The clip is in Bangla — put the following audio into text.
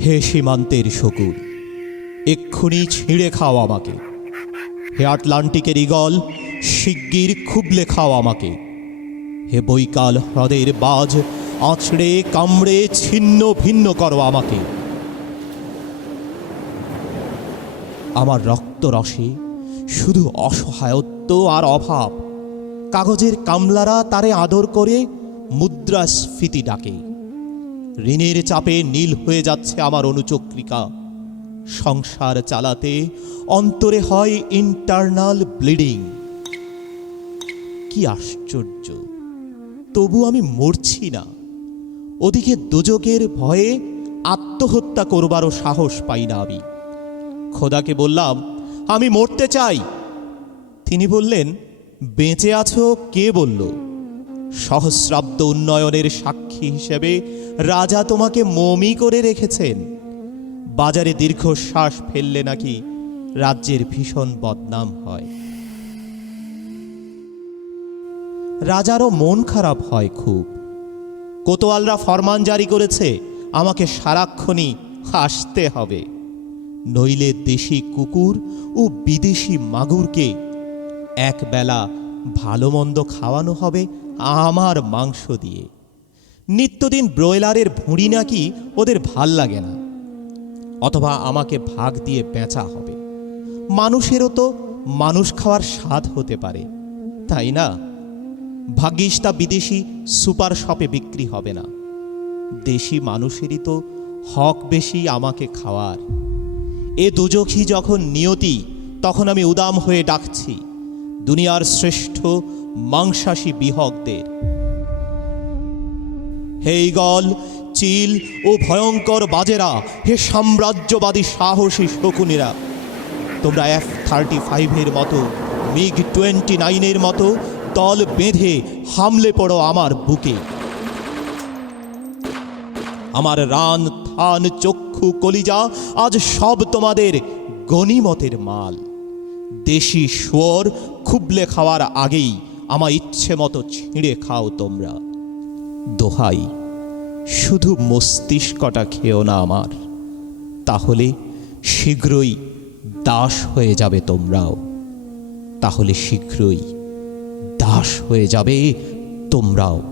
হে সীমান্তের শকুন, এক্ষুনি ছিঁড়ে খাও আমাকে। হে আটলান্টিকের ঈগল, শিগগির খুবলে খাও আমাকে। হে বৈকাল হ্রদের বাজ, আঁচড়ে কামড়ে ছিন্ন ভিন্ন করো আমাকে। আমার রক্তরসে শুধু অসহায়ত্ব আর অভাব। কাগজের কামলারা তারে আদর করে মুদ্রাস্ফীতি ডাকে। ঋণের চাপে নীল হয়ে যাচ্ছে আমার অনুচক্রিকা। সংসার চালাতে অন্তরে হয় ইন্টারনাল ব্লিডিং। কি আশ্চর্য, তবু আমি মরছি না। ওদিকে দোজকের ভয়ে আত্মহত্যা করবারও সাহস পাই না আমি। খোদাকে বললাম, আমি মরতে চাই। তিনি বললেন, বেঁচে আছো কে বলল? সহস্রাব্দ উন্নয়নের সাক্ষী হিসেবে রাজা তোমাকে মমি করে রেখেছেন। বাজারে দীর্ঘশ্বাস ফেললে নাকি রাজ্যের ভীষণ বদনাম হয়। রাজারও মন খারাপ হয় খুব। কোতোয়ালরা ফরমান জারি করেছে, আমাকে সারাক্ষণই হাসতে হবে, নইলে দেশি কুকুর ও বিদেশি মাগুরকে একবেলা ভালো মন্দ খাওয়ানো হবে আমার মাংস দিয়ে। নিত্যদিন ব্রয়লারের ভুঁড়ি নাকি ওদের ভাল লাগে না, অথবা আমাকে ভাগ দিয়ে বেচা হবে। মানুষেরও তো মানুষ খাওয়ার স্বাদ হতে পারে, তাই না? ভাগ্যিস তা বিদেশি সুপার শপে বিক্রি হবে না। দেশি মানুষেরই তো হক বেশি আমাকে খাওয়ার। এ দুজখী যখন নিয়তি, তখন আমি উদাম হয়ে ডাকছি দুনিয়ার শ্রেষ্ঠ মাংসাশী বিহকদের। হে ঈগল, চিল ও ভয়ঙ্কর বাজেরা, হে সাম্রাজ্যবাদী সাহসী শকুনেরা, তোমরা F-35 মতো, MiG-29 মতো দল বেঁধে হামলে পড়ো আমার বুকে। আমার রান, থান, চক্ষু, কলিজা আজ সব তোমাদের গনিমতের মাল। দেশি শুয়োর খুবলে খাওয়ার আগেই আমার ইচ্ছে মতো ছিঁড়ে খাও তোমরা। দোহাই, শুধু মস্তিষ্কটা খেও না আমার, তাহলে শীঘ্রই দাস হয়ে যাবে তোমরাও। তাহলে শীঘ্রই দাস হয়ে যাবে তোমরাও।